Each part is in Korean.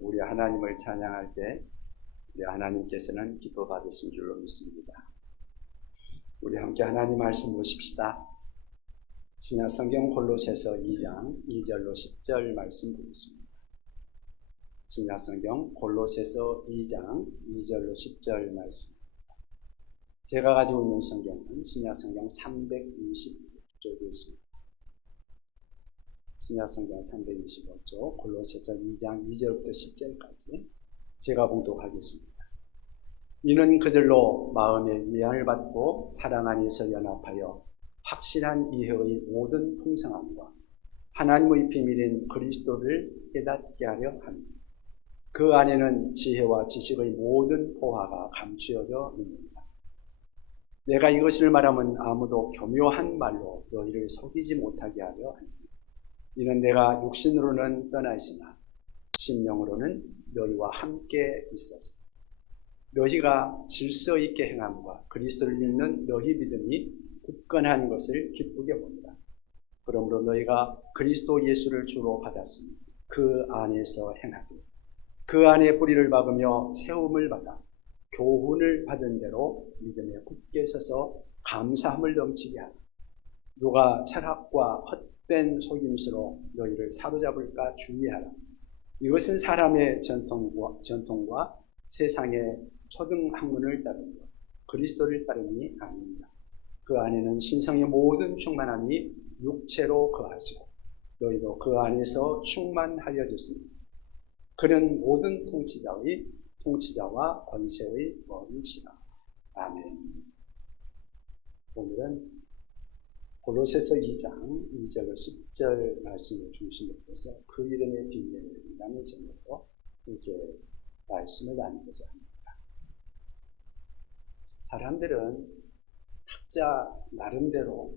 우리 하나님을 찬양할 때 우리 하나님께서는 기뻐 받으신 줄로 믿습니다. 우리 함께 하나님 말씀 보십시다. 신약 성경 골로새서 2장 2절로 10절 말씀 보겠습니다. 신약 성경 골로새서 2장 2절로 10절 말씀. 제가 가지고 있는 성경은 신약 성경 325쪽에 있습니다. 신약 성경 325쪽 골로새서 2장 2절부터 10절까지 제가 봉독하겠습니다. 이는 그들로 마음의 위안을 받고 사랑 안에서 연합하여 확실한 이해의 모든 풍성함과 하나님의 비밀인 그리스도를 깨닫게 하려 합니다. 그 안에는 지혜와 지식의 모든 보화가 감추어져 있습니다. 내가 이것을 말하면 아무도 교묘한 말로 너희를 속이지 못하게 하려 합니다. 이는 내가 육신으로는 떠나 있으나 심령으로는 너희와 함께 있어서 너희가 질서 있게 행함과 그리스도를 믿는 너희 믿음이 굳건한 것을 기쁘게 봅니다. 그러므로 너희가 그리스도 예수를 주로 받았으니 그 안에서 행하되 그 안에 뿌리를 박으며 세움을 받아 교훈을 받은 대로 믿음에 굳게 서서 감사함을 넘치게 하라. 누가 철학과 헛된 속임수로 너희를 사로잡을까 주의하라. 이것은 사람의 전통과 세상의 초등학문을 따르며 그리스도를 따름이 아닙니다. 그 안에는 신성의 모든 충만함이 육체로 거하시고 너희도 그 안에서 충만하여졌습니다. 그는 모든 통치자와 권세의 머리시다. 아멘. 오늘은 골로새서 2장 2절 10절 말씀을 중심으로 해서 그 이름의 비밀이라는 제목으로 이렇게 말씀을 나누고자 합니다. 사람들은 각자 나름대로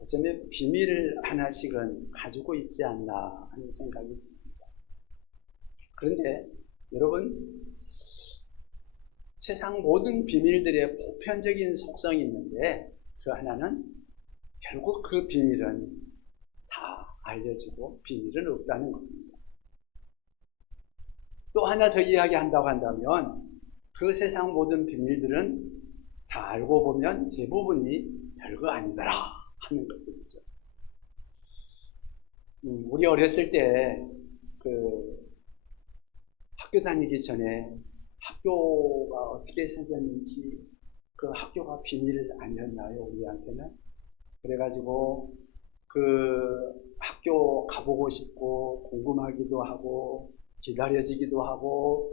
어쩌면 비밀을 하나씩은 가지고 있지 않나 하는 생각이 듭니다. 그런데 여러분, 세상 모든 비밀들의 보편적인 속성이 있는데 그 하나는 결국 그 비밀은 다 알려지고 비밀은 없다는 겁니다. 또 하나 더 이야기한다고 한다면 그 세상 모든 비밀들은 다 알고 보면 대부분이 별거 아니더라 하는 것들이죠. 우리 어렸을 때 학교 다니기 전에 학교가 어떻게 생겼는지 그 학교가 비밀 아니었나요? 우리한테는? 그래가지고 그 학교 가보고 싶고 궁금하기도 하고 기다려지기도 하고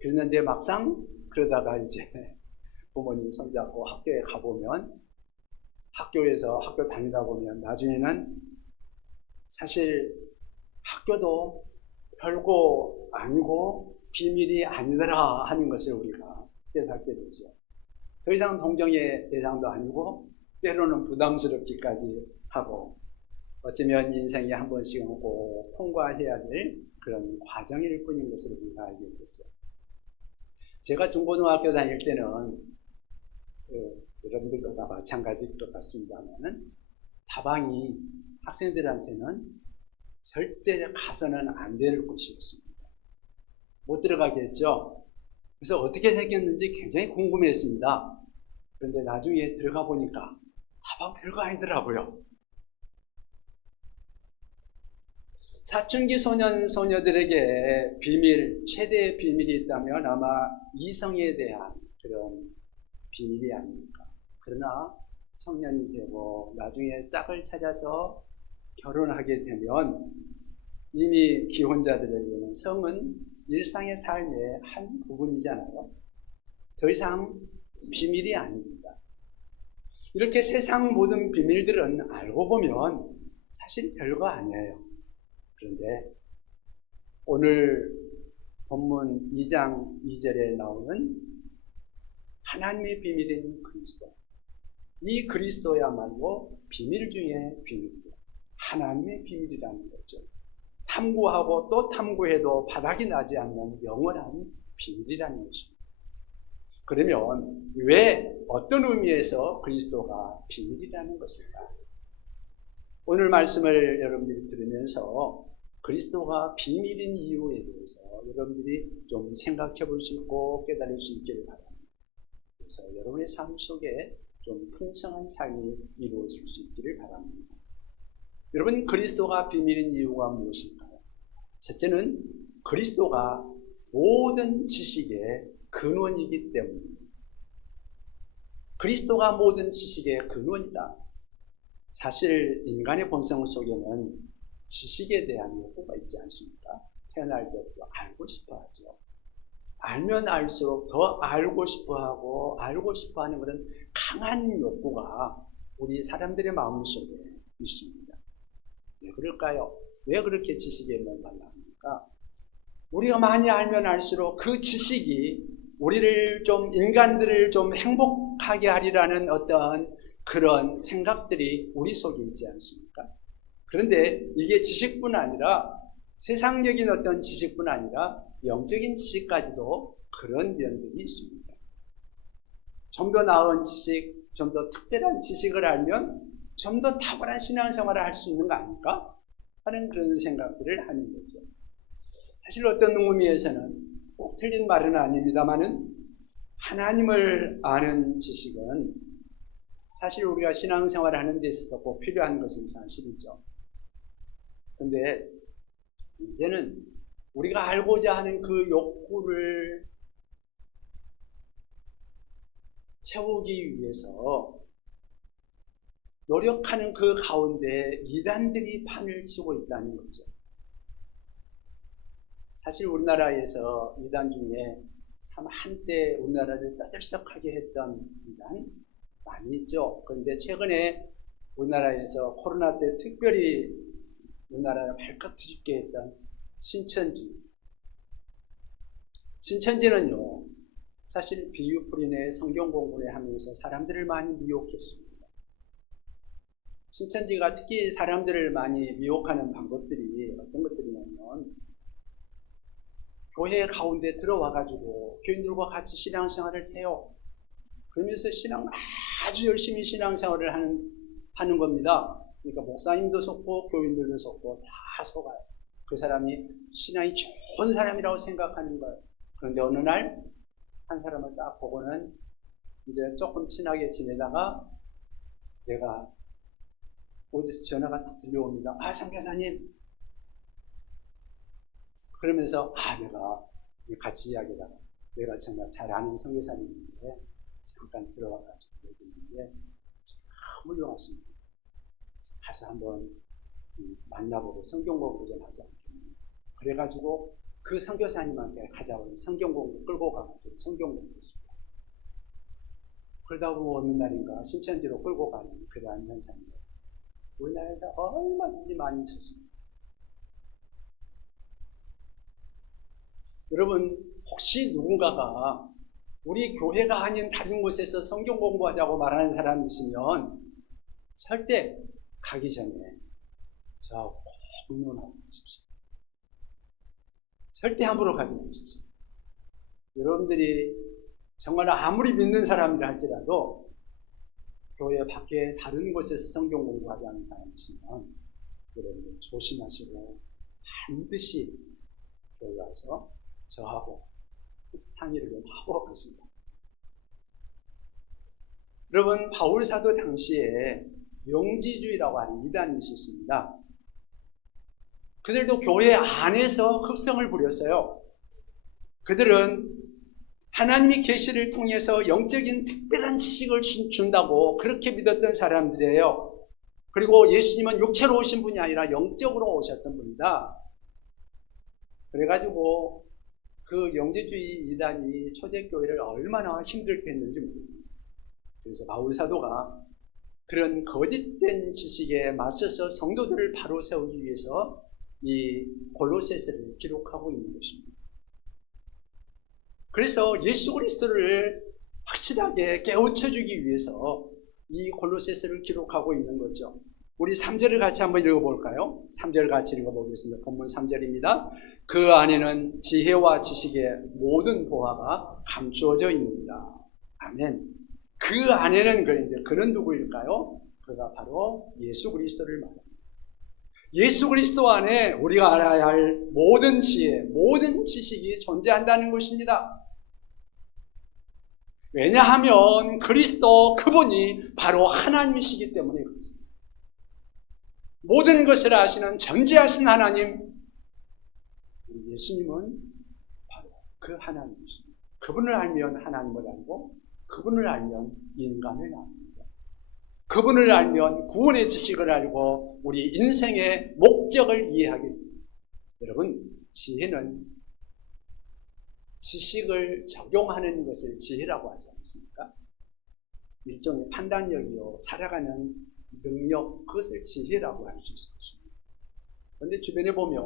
그랬는데 막상 그러다가 이제 부모님 손잡고 학교에 가보면 학교에서 학교 다니다 보면 나중에는 사실 학교도 별거 아니고 비밀이 아니더라 하는 것을 우리가 깨닫게 되죠. 더 이상 동정의 대상도 아니고 때로는 부담스럽기까지 하고 어쩌면 인생에 한 번씩은 꼭 통과해야 될 그런 과정일 뿐인 것을 우리가 알게 되죠. 제가 중고등학교 다닐 때는 여러분들도 다 마찬가지일 것 같습니다만 다방이 학생들한테는 절대 가서는 안 될 곳이었습니다. 못 들어가겠죠. 그래서 어떻게 생겼는지 굉장히 궁금했습니다. 그런데 나중에 들어가 보니까 다방 별거 아니더라고요. 사춘기 소년들에게 최대의 비밀이 있다면 아마 이성에 대한 그런 비밀이 아닙니까? 그러나 청년이 되고 나중에 짝을 찾아서 결혼하게 되면 이미 기혼자들에게는 성은 일상의 삶의 한 부분이잖아요. 더 이상 비밀이 아닙니다. 이렇게 세상 모든 비밀들은 알고 보면 사실 별거 아니에요. 그런데 오늘 본문 2장 2절에 나오는 하나님의 비밀인 그리스도, 이 그리스도야말로 비밀 중에 비밀이고 하나님의 비밀이라는 거죠. 탐구하고 또 탐구해도 바닥이 나지 않는 영원한 비밀이라는 것입니다. 그러면 왜 어떤 의미에서 그리스도가 비밀이라는 것일까? 오늘 말씀을 여러분들이 들으면서 그리스도가 비밀인 이유에 대해서 여러분들이 좀 생각해 볼 수 있고 깨달을 수 있기를 바랍니다. 그래서 여러분의 삶 속에 좀 풍성한 삶이 이루어질 수 있기를 바랍니다. 여러분, 그리스도가 비밀인 이유가 무엇일까요? 첫째는 그리스도가 모든 지식의 근원이기 때문입니다. 그리스도가 모든 지식의 근원이다. 사실 인간의 본성 속에는 지식에 대한 욕구가 있지 않습니까? 태어날 때부터 알고 싶어 하죠. 알면 알수록 더 알고 싶어 하고 알고 싶어 하는 그런 강한 욕구가 우리 사람들의 마음속에 있습니다. 왜 그럴까요? 왜 그렇게 지식에 목말라 합니까? 우리가 많이 알면 알수록 그 지식이 우리를 좀, 인간들을 좀 행복하게 하리라는 어떤 그런 생각들이 우리 속에 있지 않습니까? 그런데 이게 지식뿐 아니라 세상적인 어떤 지식뿐 아니라 영적인 지식까지도 그런 면들이 있습니다. 좀 더 나은 지식, 좀 더 특별한 지식을 알면 좀 더 탁월한 신앙생활을 할 수 있는 거 아닐까? 하는 그런 생각들을 하는 거죠. 사실 어떤 의미에서는 꼭 틀린 말은 아닙니다만은 하나님을 아는 지식은 사실 우리가 신앙생활을 하는 데 있어서 꼭 필요한 것은 사실이죠. 그런데 문제는 우리가 알고자 하는 그 욕구를 채우기 위해서 노력하는 그 가운데 이단들이 판을 치고 있다는 거죠. 사실 우리나라에서 이단 중에 참 한때 우리나라를 떠들썩하게 했던 이단 많이 있죠. 그런데 최근에 우리나라에서 코로나 때 특별히 우리나라를 발칵 뒤집게 했던 신천지는요, 사실 비유풀이네 성경 공부를 하면서 사람들을 많이 미혹했습니다. 신천지가 특히 사람들을 많이 미혹하는 방법들이 어떤 것들이냐면, 교회 가운데 들어와가지고 교인들과 같이 신앙생활을 해요. 그러면서 아주 열심히 신앙생활을 하는 겁니다. 그러니까 목사님도 속고 교인들도 속고 다 속아요. 그 사람이 신앙이 좋은 사람이라고 생각하는 거예요. 그런데 어느 날 한 사람을 딱 보고는 이제 조금 친하게 지내다가 내가 어디서 전화가 딱 들려옵니다. 아, 선교사님. 그러면서 내가 같이 이야기하다가 내가 정말 잘 아는 선교사님인데 잠깐 들어와가지고 얘기했는데 참 훌륭하십니다. 가서 한번 만나보고 성경 공부 좀 하지 않겠냐. 그래가지고 그 선교사님한테 가자고 성경 공부 끌고 가가지고 성경 공부했습니다. 그러다 보면 어느 날인가 신천지로 끌고 가는 그러한 현상이에요. 우리나라에서 얼마든지 많이 있었습니다. 여러분, 혹시 누군가가 우리 교회가 아닌 다른 곳에서 성경 공부하자고 말하는 사람이 있으면 절대 가기 전에 저 꼭 의논하고 가십시오. 절대 함부로 가지 마십시오. 여러분들이 정말 아무리 믿는 사람이라 할지라도 교회 밖에 다른 곳에서 성경 공부하지 않는 사람이 있으면 여러분들 조심하시고 반드시 교회 와서 저하고 상의를 좀 하고 가십니다. 여러분, 바울 사도 당시에 영지주의라고 하는 이단이 있었습니다. 그들도 교회 안에서 흑성을 부렸어요. 그들은 하나님이 계시를 통해서 영적인 특별한 지식을 준다고 그렇게 믿었던 사람들이에요. 그리고 예수님은 육체로 오신 분이 아니라 영적으로 오셨던 분이다. 그래가지고 그 영지주의 이단이 초대교회를 얼마나 힘들게 했는지 모릅니다. 그래서 바울 사도가 그런 거짓된 지식에 맞서서 성도들을 바로 세우기 위해서 이 골로새서를 기록하고 있는 것입니다. 그래서 예수 그리스도를 확실하게 깨우쳐주기 위해서 이 골로새서를 기록하고 있는 거죠. 우리 3절을 같이 한번 읽어볼까요? 3절 같이 읽어보겠습니다. 본문 3절입니다. 그 안에는 지혜와 지식의 모든 보화가 감추어져 있습니다. 아멘. 그 안에는 그런데 그는 누구일까요? 그가 바로 예수 그리스도를 말합니다. 예수 그리스도 안에 우리가 알아야 할 모든 지혜, 모든 지식이 존재한다는 것입니다. 왜냐하면 그리스도 그분이 바로 하나님이시기 때문에 그렇습니다. 모든 것을 아시는 전지하신 하나님, 예수님은 바로 그 하나님이십니다. 그분을 알면 하나님을 알고 그분을 알면 인간을 압니다. 그분을 알면 구원의 지식을 알고 우리 인생의 목적을 이해하게 됩니다. 여러분, 지혜는 지식을 적용하는 것을 지혜라고 하지 않습니까? 일종의 판단력이요, 살아가는 능력, 그것을 지혜라고 할 수 있습니다. 그런데 주변에 보면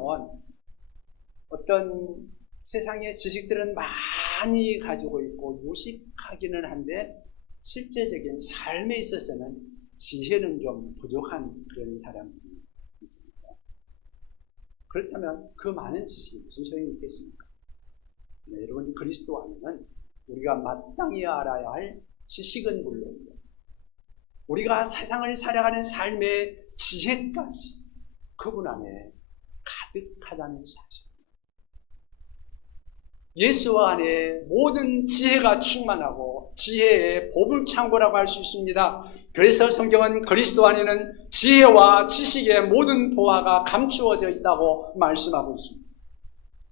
어떤 세상의 지식들은 많이 가지고 있고 무식하기는 한데 실제적인 삶에 있어서는 지혜는 좀 부족한 그런 사람들이 있습니다. 그렇다면 그 많은 지식이 무슨 소용이 있겠습니까? 네, 여러분, 그리스도 안에는 우리가 마땅히 알아야 할 지식은 물론이고 우리가 세상을 살아가는 삶의 지혜까지 그분 안에 가득하다는 사실. 예수 안에 모든 지혜가 충만하고 지혜의 보물창고라고 할 수 있습니다. 그래서 성경은 그리스도 안에는 지혜와 지식의 모든 보화가 감추어져 있다고 말씀하고 있습니다.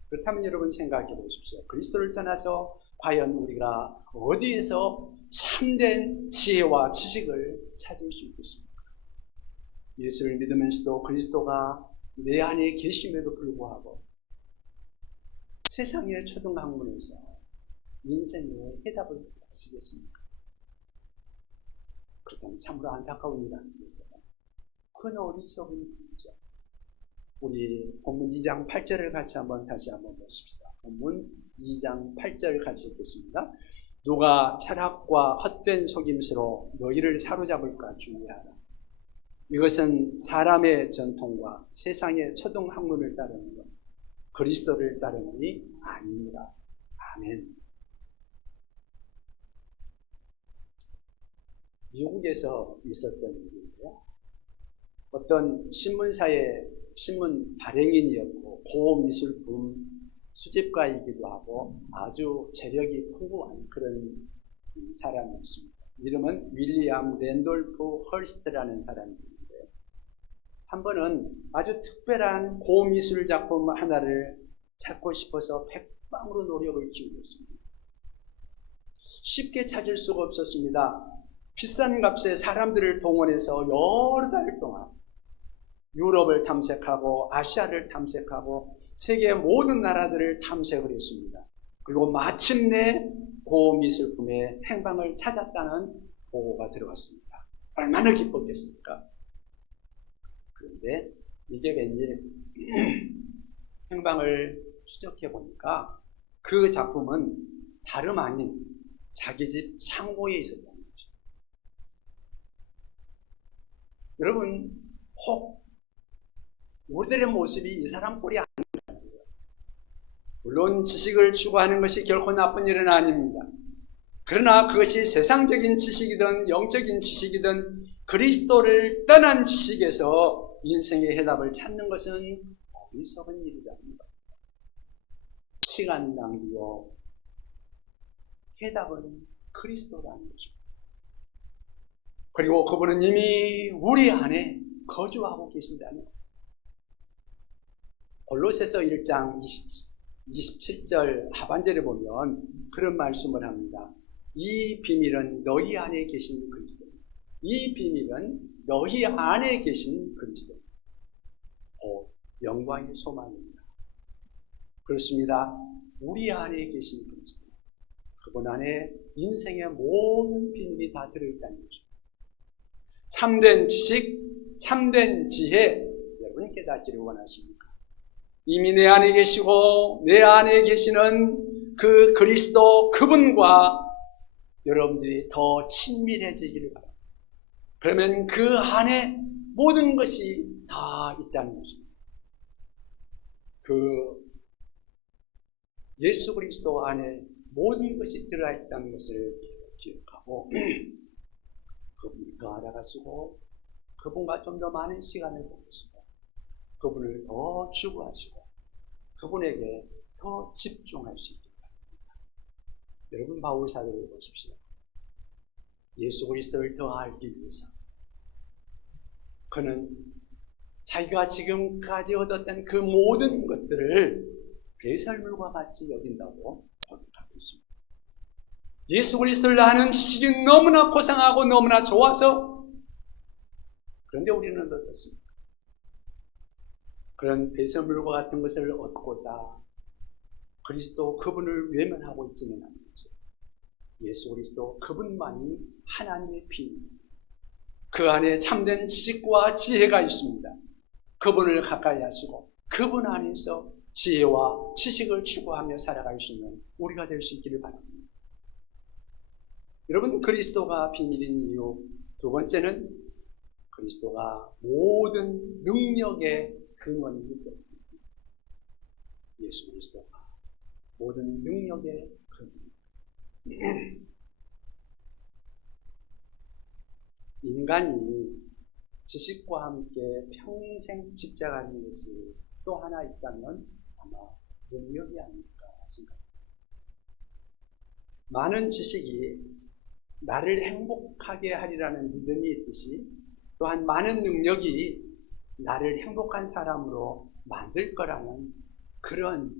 그렇다면 여러분 생각해 보십시오. 그리스도를 떠나서 과연 우리가 어디에서 참된 지혜와 지식을 찾을 수 있겠습니까? 예수를 믿으면서도 그리스도가 내 안에 계심에도 불구하고 세상의 초등학문에서 인생의 해답을 하시겠습니까? 그렇다면 참으로 안타까운 일 아니겠어요? 큰 어리석은 일이죠. 우리 본문 2장 8절을 같이 다시 한번 보십시다. 본문 2장 8절 같이 읽겠습니다. 누가 철학과 헛된 속임수로 너희를 사로잡을까 주의하라. 이것은 사람의 전통과 세상의 초등학문을 따르는 것, 그리스도를 따르니 아닙니다. 아멘. 미국에서 있었던 일인데요. 어떤 신문사의 신문 발행인이었고 고미술품 수집가이기도 하고 아주 재력이 풍부한 그런 사람이었습니다. 이름은 윌리엄 랜돌프 헐스트라는 사람인데 한 번은 아주 특별한 고미술 작품 하나를 찾고 싶어서 백방으로 노력을 기울였습니다. 쉽게 찾을 수가 없었습니다. 비싼 값에 사람들을 동원해서 여러 달 동안 유럽을 탐색하고 아시아를 탐색하고 세계 모든 나라들을 탐색을 했습니다. 그리고 마침내 고미술품의 행방을 찾았다는 보고가 들어왔습니다. 얼마나 기뻤겠습니까? 그런데 이게 웬일 행방을 추적해 보니까 그 작품은 다름 아닌 자기 집 창고에 있었다는 거죠. 여러분, 혹 우리들의 모습이 이 사람 꼴이 아닌가요? 물론 지식을 추구하는 것이 결코 나쁜 일은 아닙니다. 그러나 그것이 세상적인 지식이든 영적인 지식이든 그리스도를 떠난 지식에서 인생의 해답을 찾는 것은 어리석은 일이랍니다. 시간 낭비요. 해답은 그리스도라는 거죠. 그리고 그분은 이미 우리 안에 거주하고 계신다는 거예요. 골로새서 1장 27절 하반절에 보면 그런 말씀을 합니다. 이 비밀은 너희 안에 계신 그리스도. 이 비밀은 너희 안에 계신 그리스도. 영광의 소망입니다. 그렇습니다. 우리 안에 계신 그리스도. 그분 안에 인생의 모든 비밀이 다 들어있다는 거죠. 참된 지식, 참된 지혜, 여러분이 깨닫기를 원하십니까? 이미 내 안에 계시고 내 안에 계시는 그 그리스도 그분과 여러분들이 더 친밀해지기를 바랍니다. 그러면 그 안에 모든 것이 다 있다는 것입니다. 그 예수 그리스도 안에 모든 것이 들어있다는 것을 기억하고 그분을 더 알아가시고 그분과 좀 더 많은 시간을 보내시고 그분을 더 추구하시고 그분에게 더 집중할 수 있게 합니다. 여러분 바울 사도를 보십시오. 예수 그리스도를 더 알기 위해서 그는 자기가 지금까지 얻었던 그 모든 것들을 배설물과 같이 여긴다고 고백하고 있습니다. 예수 그리스도를 아는 지식이 너무나 고상하고 너무나 좋아서 그런데 우리는 어떻습니까? 그런 배설물과 같은 것을 얻고자 그리스도 그분을 외면하고 있지는 않죠. 예수 그리스도 그분만이 하나님의 피입니다. 그 안에 참된 지식과 지혜가 있습니다. 그분을 가까이 하시고 그분 안에서 지혜와 지식을 추구하며 살아갈 수 있는 우리가 될 수 있기를 바랍니다. 여러분, 그리스도가 비밀인 이유 두 번째는 그리스도가 모든 능력의 근원이기 때문입니다. 예수 그리스도가 모든 능력의 근원입니다. 인간이 지식과 함께 평생 집착하는 것이 또 하나 있다면 아마 능력이 아닐까 생각합니다. 많은 지식이 나를 행복하게 하리라는 믿음이 있듯이 또한 많은 능력이 나를 행복한 사람으로 만들 거라는 그런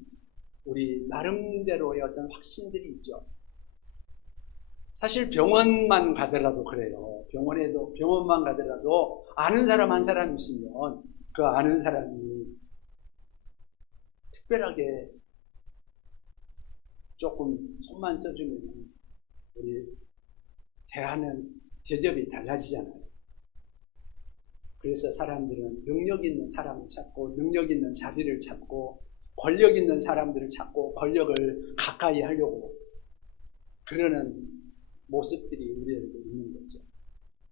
우리 나름대로의 어떤 확신들이 있죠. 사실 병원만 가더라도 그래요. 병원만 가더라도 아는 사람 한 사람 있으면 그 아는 사람이 특별하게 조금 손만 써주면 우리 대접이 달라지잖아요. 그래서 사람들은 능력 있는 사람을 찾고 능력 있는 자리를 찾고 권력 있는 사람들을 찾고 권력을 가까이 하려고 그러는 모습들이 우리에게 있는 거죠.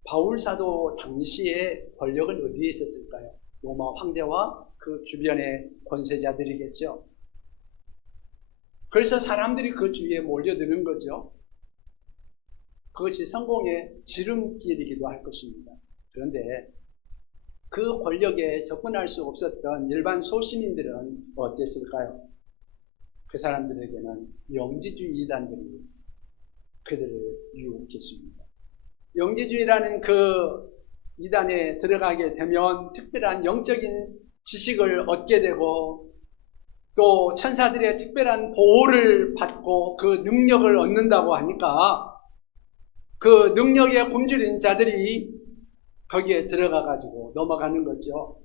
바울 사도 당시에 권력은 어디에 있었을까요? 로마 황제와 그 주변의 권세자들이겠죠. 그래서 사람들이 그 주위에 몰려드는 거죠. 그것이 성공의 지름길이기도 할 것입니다. 그런데 그 권력에 접근할 수 없었던 일반 소시민들은 어땠을까요? 그 사람들에게는 영지주의 이단들이 그들을 유혹했습니다. 영지주의라는 그 이단에 들어가게 되면 특별한 영적인 지식을 얻게 되고 또 천사들의 특별한 보호를 받고 그 능력을 얻는다고 하니까 그 능력에 굶주린 자들이 거기에 들어가 가지고 넘어가는 거죠.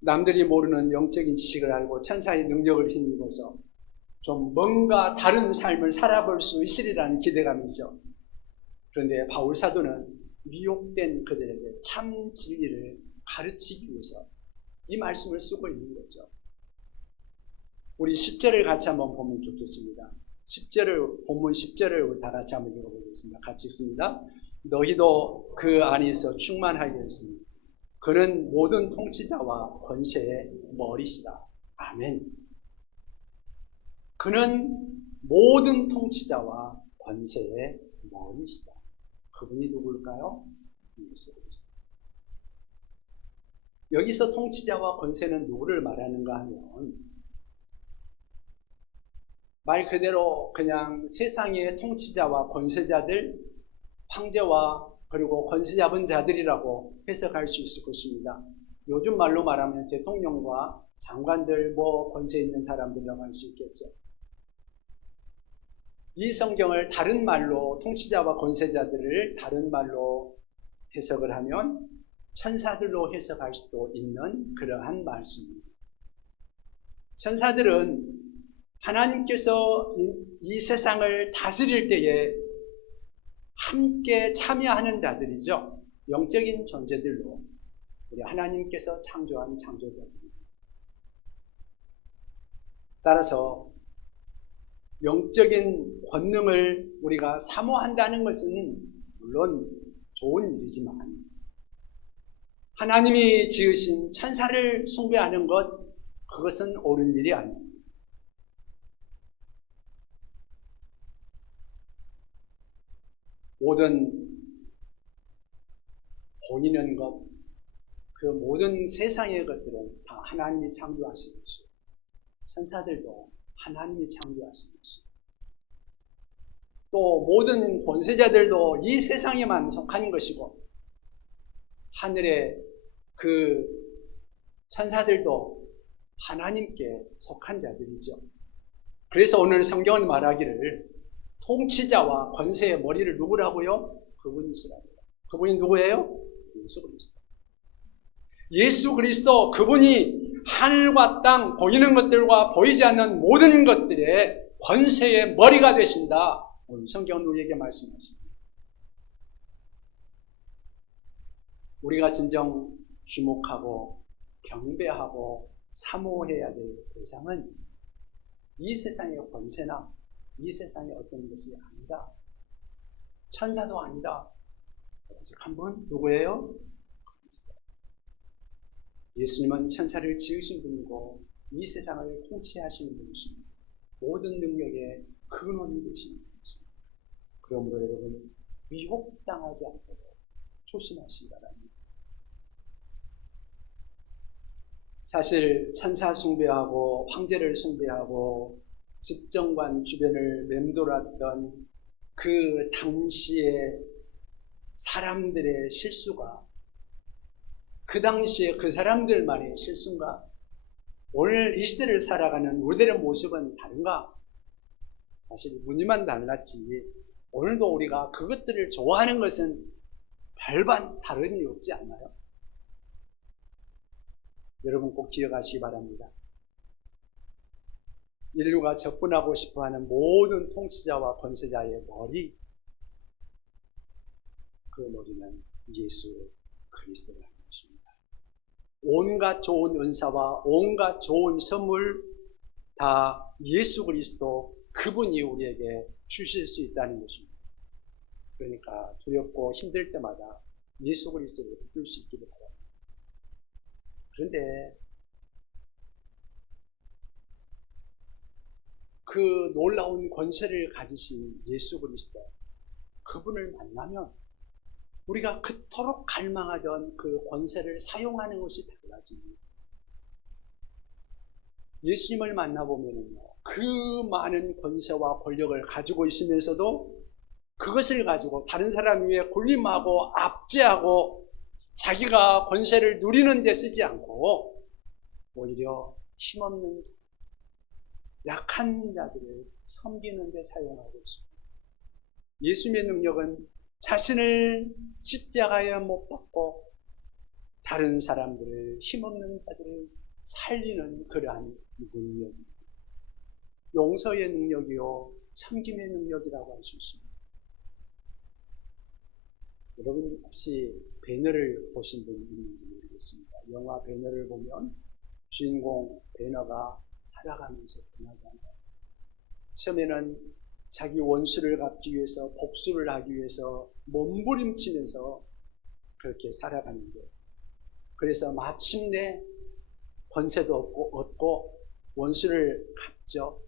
남들이 모르는 영적인 지식을 알고 천사의 능력을 힘입어서 좀 뭔가 다른 삶을 살아볼 수 있으리라는 기대감이죠. 그런데 바울 사도는 미혹된 그들에게 참 진리를 가르치기 위해서 이 말씀을 쓰고 있는 거죠. 우리 10절을 같이 한번 보면 좋겠습니다. 본문 10절을 우리 다 같이 한번 읽어보겠습니다. 같이 읽습니다. 너희도 그 안에서 충만하게 했으니 그는 모든 통치자와 권세의 머리시다. 아멘. 그는 모든 통치자와 권세의 머리시다. 그분이 누굴까요? 예수 그리스도. 여기서 통치자와 권세는 누구를 말하는가 하면 말 그대로 그냥 세상의 통치자와 권세자들, 황제와 그리고 권세 잡은 자들이라고 해석할 수 있을 것입니다. 요즘 말로 말하면 대통령과 장관들, 권세 있는 사람들이라고 할 수 있겠죠. 이 성경을 다른 말로 통치자와 권세자들을 다른 말로 해석을 하면 천사들로 해석할 수도 있는 그러한 말씀입니다. 천사들은 하나님께서 이 세상을 다스릴 때에 함께 참여하는 자들이죠. 영적인 존재들로 우리 하나님께서 창조한 창조자들입니다. 따라서 영적인 권능을 우리가 사모한다는 것은 물론 좋은 일이지만 하나님이 지으신 천사를 숭배하는 그것은 옳은 일이 아닙니다. 모든 본인은 것, 그 모든 세상의 것들은 다 하나님이 창조하신 것이고 천사들도 하나님이 창조하신 것이고 또 모든 권세자들도 이 세상에만 속한 것이고 하늘의 그 천사들도 하나님께 속한 자들이죠. 그래서 오늘 성경은 말하기를 통치자와 권세의 머리를 누구라고요? 그분이시랍니다. 그분이 누구예요? 예수 그리스도. 예수 그리스도, 그분이 하늘과 땅 보이는 것들과 보이지 않는 모든 것들의 권세의 머리가 되신다. 오늘 성경은 우리에게 말씀하십니다. 우리가 진정 주목하고 경배하고 사모해야 될 대상은 이 세상의 권세나 이 세상의 어떤 것이 아니다. 천사도 아니다. 오직 한 분 누구예요? 예수님은 천사를 지으신 분이고 이 세상을 통치하시는 분이십니다. 모든 능력의 근원이 되시는 분이십니다. 그러므로 여러분 미혹당하지 않도록 조심하시기 바랍니다. 사실 천사 숭배하고 황제를 숭배하고 집정관 주변을 맴돌았던 그 당시의 사람들의 실수가 그 당시에 그 사람들만의 실수인가? 오늘 이 시대를 살아가는 우리들의 모습은 다른가? 사실 무늬만 달랐지 오늘도 우리가 그것들을 좋아하는 것은 별반 다름이 없지 않나요? 여러분 꼭 기억하시기 바랍니다. 인류가 접근하고 싶어하는 모든 통치자와 권세자의 머리, 그 머리는 예수 그리스도라는 것입니다. 온갖 좋은 은사와 온갖 좋은 선물 다 예수 그리스도 그분이 우리에게 주실 수 있다는 것입니다. 그러니까 두렵고 힘들 때마다 예수 그리스도를 붙들 수 있기를 바랍니다. 그런데 그 놀라운 권세를 가지신 예수 그리스도 그분을 만나면 우리가 그토록 갈망하던 그 권세를 사용하는 것이 달라집니다. 예수님을 만나보면요, 그 많은 권세와 권력을 가지고 있으면서도 그것을 가지고 다른 사람 위에 군림하고 압제하고 자기가 권세를 누리는 데 쓰지 않고 오히려 힘없는 자, 약한 자들을 섬기는 데 사용하고 있습니다. 예수님의 능력은 자신을 십자가에 못 박고 다른 사람들을 힘없는 자들을 살리는 그러한 능력입니다. 용서의 능력이요 섬김의 능력이라고 할 수 있습니다. 여러분 혹시 배너를 보신 분 있는지 모르겠습니다. 영화 배너를 보면 주인공 배너가 살아가면서 변하잖아요. 처음에는 자기 원수를 갚기 위해서 복수를 하기 위해서 몸부림치면서 그렇게 살아가는데 그래서 마침내 권세도 얻고 원수를 갚죠.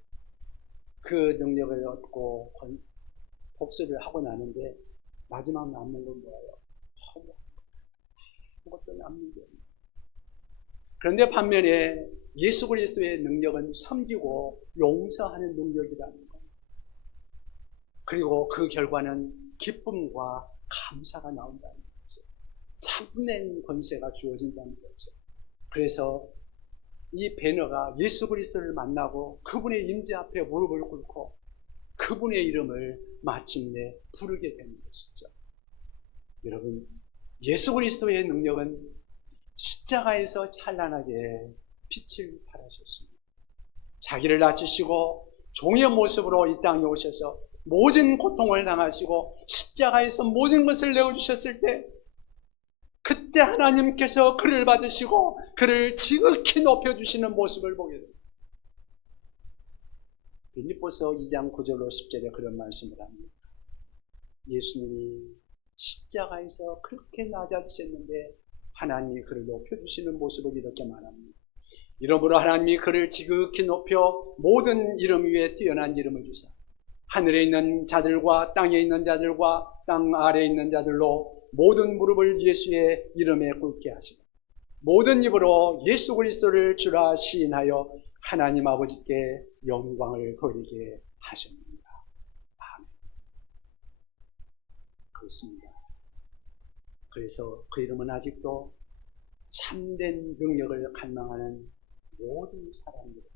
그 능력을 얻고 복수를 하고 나는데 마지막 남는 건 뭐예요? 아무것도 남는 게 없는. 그런데 반면에 예수 그리스도의 능력은 섬기고 용서하는 능력이라는 겁니다. 그리고 그 결과는 기쁨과 감사가 나온다는 거죠. 참된 권세가 주어진다는 거죠. 그래서 이 베너가 예수 그리스도를 만나고 그분의 임재 앞에 무릎을 꿇고 그분의 이름을 마침내 부르게 되는 것이죠. 여러분, 예수 그리스도의 능력은 십자가에서 찬란하게 빛을 발하셨습니다. 자기를 낮추시고 종의 모습으로 이 땅에 오셔서 모든 고통을 당하시고 십자가에서 모든 것을 내어주셨을 때 그때 하나님께서 그를 받으시고 그를 지극히 높여주시는 모습을 보게 됩니다. 빌립보서 2장 9절로 10절에 그런 말씀을 합니다. 예수님이 십자가에서 그렇게 낮아지셨는데 하나님이 그를 높여주시는 모습을 이렇게 말합니다. 이러므로 하나님이 그를 지극히 높여 모든 이름 위에 뛰어난 이름을 주사 하늘에 있는 자들과 땅에 있는 자들과 땅 아래에 있는 자들로 모든 무릎을 예수의 이름에 꿇게 하시고 모든 입으로 예수 그리스도를 주라 시인하여 하나님 아버지께 영광을 돌리게 하셨습니다. 아멘. 그렇습니다. 그래서 그 이름은 아직도 참된 능력을 갈망하는 모든 사람들에게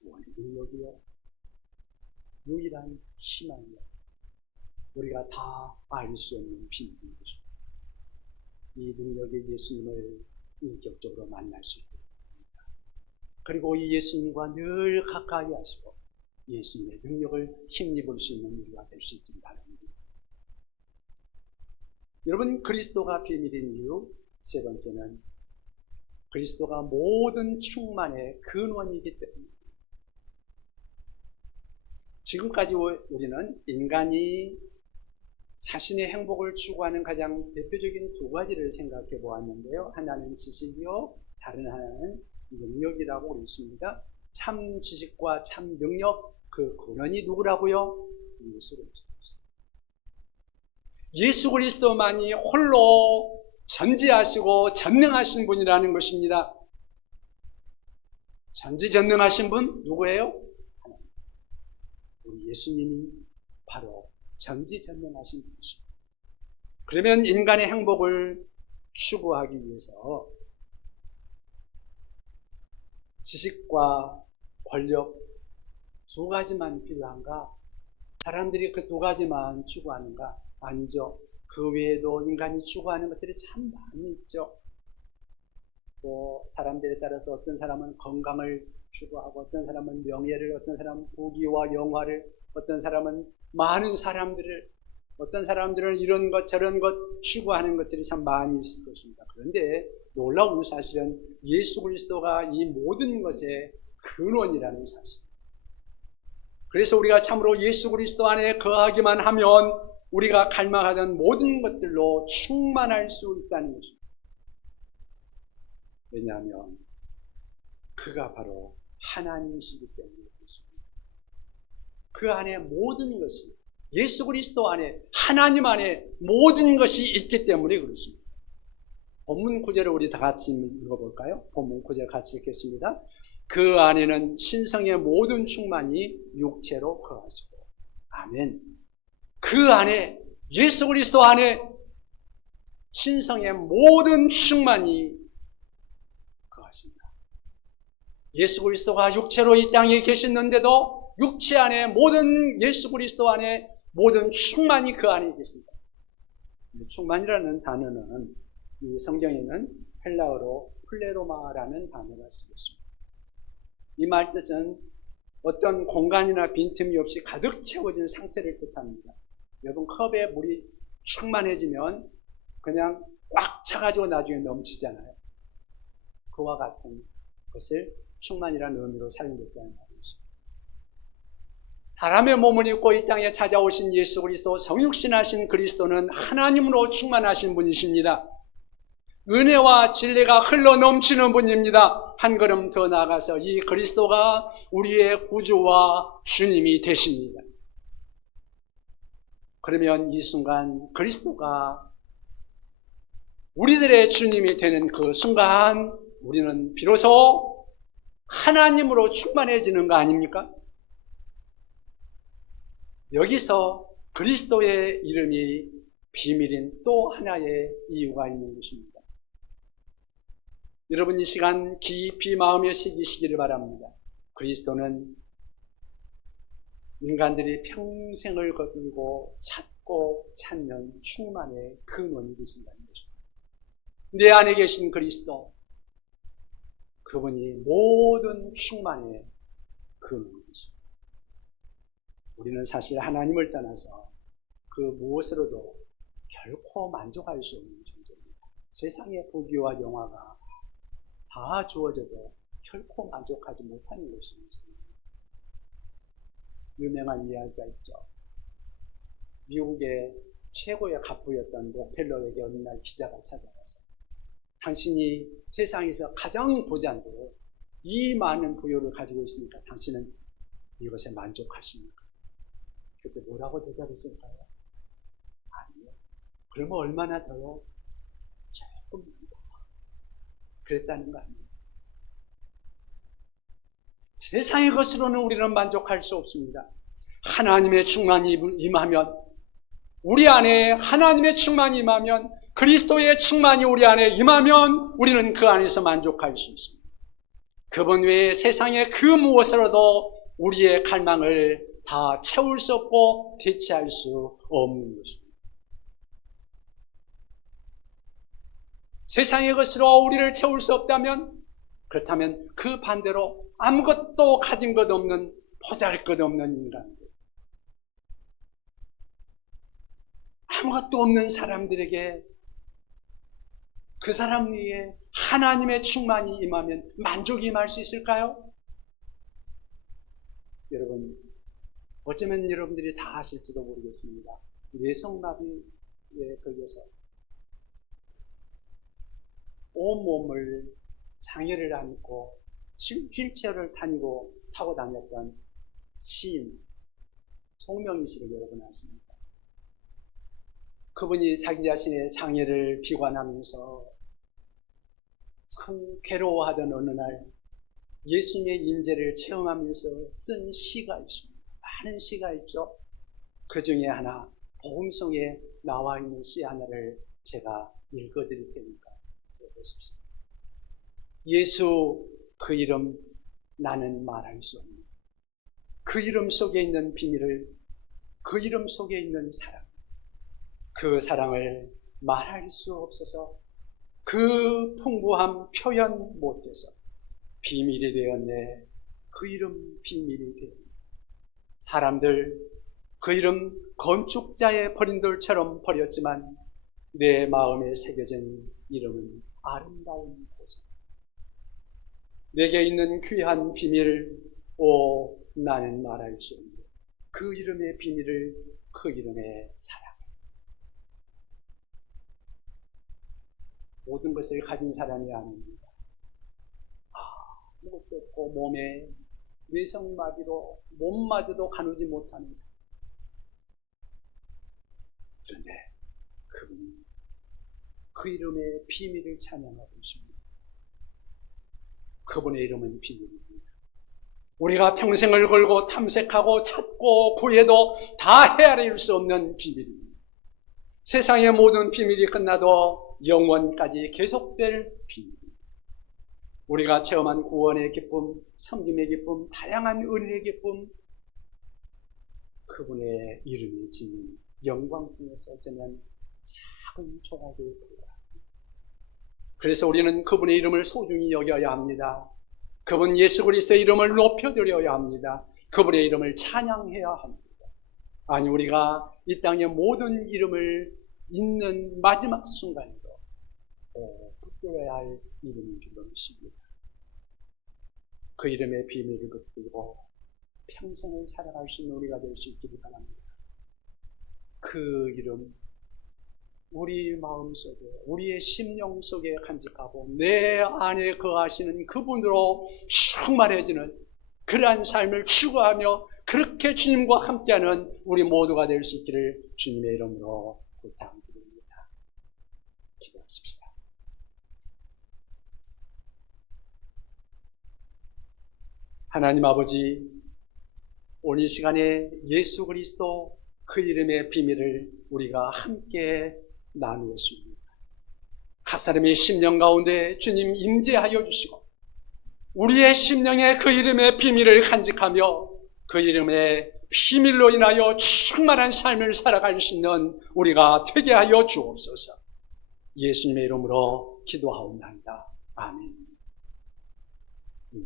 구원의 능력이요, 유일한 희망이요, 우리가 다 알 수 없는 비밀인 것입니다. 이 능력의 예수님을 인격적으로 만날 수 있도록 합니다. 그리고 이 예수님과 늘 가까이 하시고 예수님의 능력을 힘입을 수 있는 우리가 될 수 있기를 바랍니다. 여러분, 그리스도가 비밀인 이유 세 번째는 그리스도가 모든 충만의 근원이기 때문입니다. 지금까지 우리는 인간이 자신의 행복을 추구하는 가장 대표적인 두 가지를 생각해 보았는데요. 하나는 지식이요, 다른 하나는 능력이라고 그랬습니다. 참 지식과 참 능력, 그 근원이 누구라고요? 예수 그리스도. 예수 그리스도만이 홀로 전지하시고 전능하신 분이라는 것입니다. 전지전능하신 분 누구예요? 하나님. 우리 예수님이 바로 전지전능하신 분이십니다. 그러면 인간의 행복을 추구하기 위해서 지식과 권력 두 가지만 필요한가? 사람들이 그 두 가지만 추구하는가? 아니죠. 그 외에도 인간이 추구하는 것들이 참 많이 있죠. 또 사람들에 따라서 어떤 사람은 건강을 추구하고, 어떤 사람은 명예를, 어떤 사람은 부귀와 영화를, 어떤 사람은 많은 사람들을, 어떤 사람들은 이런 것 저런 것 추구하는 것들이 참 많이 있을 것입니다. 그런데 놀라운 사실은 예수 그리스도가 이 모든 것의 근원이라는 사실. 그래서 우리가 참으로 예수 그리스도 안에 거하기만 하면 우리가 갈망하던 모든 것들로 충만할 수 있다는 것입니다. 왜냐하면 그가 바로 하나님이시기 때문에 그렇습니다. 그 안에 모든 것이, 예수 그리스도 안에, 하나님 안에 모든 것이 있기 때문에 그렇습니다. 본문 구절을 우리 다 같이 읽어볼까요? 본문 구절 같이 읽겠습니다. 그 안에는 신성의 모든 충만이 육체로 거하시고. 아멘. 그 안에, 예수 그리스도 안에 신성의 모든 충만이 거하신다. 예수 그리스도가 육체로 이 땅에 계셨는데도 육체 안에 모든, 예수 그리스도 안에 모든 충만이 그 안에 계신다. 충만이라는 단어는 이 성경에는 헬라어로 플레로마라는 단어가 쓰고 있습니다. 이 말 뜻은 어떤 공간이나 빈틈이 없이 가득 채워진 상태를 뜻합니다. 여러분, 컵에 물이 충만해지면 그냥 꽉 차가지고 나중에 넘치잖아요. 그와 같은 것을 충만이라는 의미로 사용됐다는 말이죠. 사람의 몸을 입고 이 땅에 찾아오신 예수 그리스도, 성육신하신 그리스도는 하나님으로 충만하신 분이십니다. 은혜와 진리가 흘러 넘치는 분입니다. 한 걸음 더 나아가서 이 그리스도가 우리의 구주와 주님이 되십니다. 그러면 이 순간 그리스도가 우리들의 주님이 되는 그 순간 우리는 비로소 하나님으로 충만해지는 거 아닙니까? 여기서 그리스도의 이름이 비밀인 또 하나의 이유가 있는 것입니다. 여러분, 이 시간 깊이 마음에 새기시기를 바랍니다. 그리스도는 인간들이 평생을 거두고 찾고 찾는 충만의 근원이 되신다는 것입니다. 내 안에 계신 그리스도, 그분이 모든 충만의 근원이십니다. 우리는 사실 하나님을 떠나서 그 무엇으로도 결코 만족할 수 없는 존재입니다. 세상의 부귀와 영화가 다 주어져도 결코 만족하지 못하는 것이 인생입니다. 유명한 이야기가 있죠. 미국의 최고의 갑부였던 록펠러에게 어느 날 기자가 찾아와서 당신이 세상에서 가장 부자인데 이 많은 부여를 가지고 있으니까 당신은 이것에 만족하십니까? 그때 뭐라고 대답했을까요? 아니요. 그러면 얼마나 더요? 조금만 더. 그랬다는 거 아니에요. 세상의 것으로는 우리는 만족할 수 없습니다. 하나님의 충만이 임하면, 우리 안에 하나님의 충만이 임하면, 그리스도의 충만이 우리 안에 임하면 우리는 그 안에서 만족할 수 있습니다. 그분 외에 세상의 그 무엇으로도 우리의 갈망을 다 채울 수 없고 대체할 수 없는 것입니다. 세상의 것으로 우리를 채울 수 없다면, 그렇다면 그 반대로 아무것도 가진 것 없는 보잘것없는 인간들, 아무것도 없는 사람들에게 그 사람 위에 하나님의 충만이 임하면 만족이 임할 수 있을까요? 여러분, 어쩌면 여러분들이 다 아실지도 모르겠습니다. 뇌성마비에 걸려서 온몸을 장애를 안고 휠체어를 타고 다녔던 시인 송명희 씨를 여러분 아십니까? 그분이 자기 자신의 장애를 비관하면서 참 괴로워하던 어느 날 예수님의 임재를 체험하면서 쓴 시가 있습니다. 많은 시가 있죠. 그 중에 하나, 복음성에 나와 있는 시 하나를 제가 읽어드릴 테니까 보십시오. 예수 그 이름 나는 말할 수 없는, 그 이름 속에 있는 비밀을, 그 이름 속에 있는 사랑, 그 사랑을 말할 수 없어서 그 풍부함 표현 못해서 비밀이 되었네. 그 이름 비밀이 되었네. 사람들 그 이름 건축자의 버린 돌처럼 버렸지만 내 마음에 새겨진 이름은 아름다운 곳. 내게 있는 귀한 비밀, 오 나는 말할 수 없는 그 이름의 비밀을, 그 이름의 사랑. 모든 것을 가진 사람이 아닙니다. 아무것도 없고 몸에 뇌성마비로 몸마저도 가누지 못하는 사람. 그런데 그분이 그 이름의 비밀을 찬양하고 있습니다. 그분의 이름은 비밀입니다. 우리가 평생을 걸고 탐색하고 찾고 구해도 다 헤아릴 수 없는 비밀입니다. 세상의 모든 비밀이 끝나도 영원까지 계속될 비밀입니다. 우리가 체험한 구원의 기쁨, 섬김의 기쁨, 다양한 은혜의 기쁨, 그분의 이름이 지닌 영광 중에서 어쩌면 작은 조각에 불과합니다. 그래서 우리는 그분의 이름을 소중히 여겨야 합니다. 그분 예수 그리스도의 이름을 높여드려야 합니다. 그분의 이름을 찬양해야 합니다. 아니, 우리가 이 땅의 모든 이름을 있는 마지막 순간에도 붙들어야 할 이름인 줄로 믿습니다. 그 이름의 비밀을 붙들고 평생을 살아갈 수 있는 우리가 될 수 있기를 바랍니다. 그 이름, 우리 마음속에, 우리의 심령 속에 간직하고 내 안에 거하시는 그분으로 충만해지는 그러한 삶을 추구하며 그렇게 주님과 함께하는 우리 모두가 될 수 있기를 주님의 이름으로 부탁드립니다. 기도하십시다. 하나님 아버지, 오늘 이 시간에 예수 그리스도 그 이름의 비밀을 우리가 함께 나누었습니다. 각 사람의 심령 가운데 주님 임재하여 주시고 우리의 심령에 그 이름의 비밀을 간직하며 그 이름의 비밀로 인하여 충만한 삶을 살아갈 수 있는 우리가 되게 하여 주옵소서. 예수님의 이름으로 기도하옵나이다. 아멘.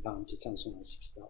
다 함께 찬송하십시다.